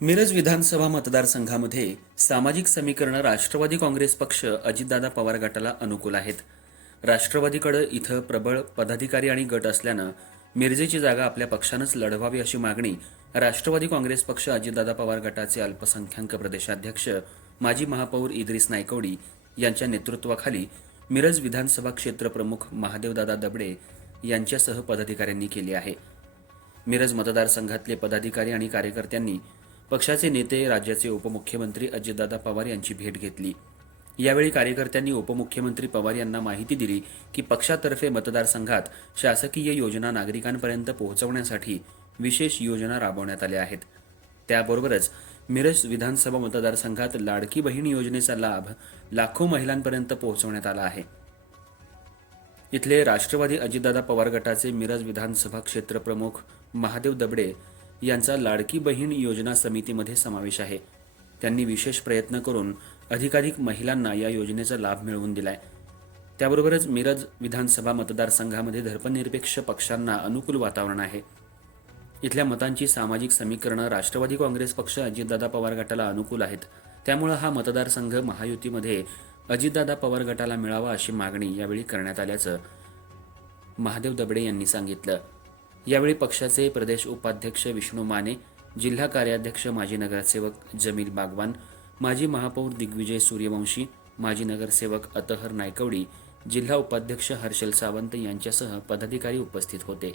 मिरज विधानसभा मतदारसंघामध्ये सामाजिक समीकरणं राष्ट्रवादी काँग्रेस पक्ष अजितदादा पवार गटाला अनुकूल आहेत. राष्ट्रवादीकडं इथं प्रबळ पदाधिकारी आणि गट असल्यानं मिरजेची जागा आपल्या पक्षानंच लढवावी अशी मागणी राष्ट्रवादी काँग्रेस पक्ष अजितदादा पवार गटाचे अल्पसंख्याक प्रदेशाध्यक्ष माजी महापौर इद्रिस नायकवडी यांच्या नेतृत्वाखाली मिरज विधानसभा क्षेत्र प्रमुख महादेवदादा दबडे यांच्यासह पदाधिकाऱ्यांनी केली आहे. मिरज मतदारसंघातले पदाधिकारी आणि कार्यकर्त्यांनी पक्षाचे नेते राज्याचे उपमुख्यमंत्री अजितदादा पवार यांची भेट घेतली. यावेळी कार्यकर्त्यांनी उपमुख्यमंत्री पवार यांना माहिती दिली की पक्षातर्फे मतदारसंघात शासकीय योजना नागरिकांपर्यंत पोहोचवण्यासाठी विशेष योजना राबवण्यात आल्या आहेत. त्याबरोबरच मिरज विधानसभा मतदारसंघात लाडकी बहीण योजनेचा लाभ लाखो महिलांपर्यंत पोहोचवण्यात आला आहे. इथले राष्ट्रवादी अजितदादा पवार गटाचे मिरज विधानसभा क्षेत्र प्रमुख महादेव दबडे यांचा लाडकी बहीण योजना समितीमध्ये समावेश आहे. त्यांनी विशेष प्रयत्न करून अधिकाधिक महिलांना या योजनेचा लाभ मिळवून दिलाय. त्याबरोबरच मिरज विधानसभा मतदारसंघामध्ये धर्मनिरपेक्ष पक्षांना अनुकूल वातावरण आहे. इथल्या मतांची सामाजिक समीकरणं राष्ट्रवादी काँग्रेस पक्ष अजितदादा पवार गटाला अनुकूल आहेत. त्यामुळे हा मतदारसंघ महायुतीमध्ये अजितदादा पवार गटाला मिळावा अशी मागणी यावेळी करण्यात आल्याचं महादेव दबडे यांनी सांगितलं. यावेळी पक्षाचे प्रदेश उपाध्यक्ष विष्णू माने जिल्हा कार्याध्यक्ष माजी नगरसेवक जमील बागवान माजी महापौर दिग्विजय सूर्यवंशी माजी नगरसेवक अतहर नायकवडी जिल्हा उपाध्यक्ष हर्षल सावंत यांच्यासह पदाधिकारी उपस्थित होते.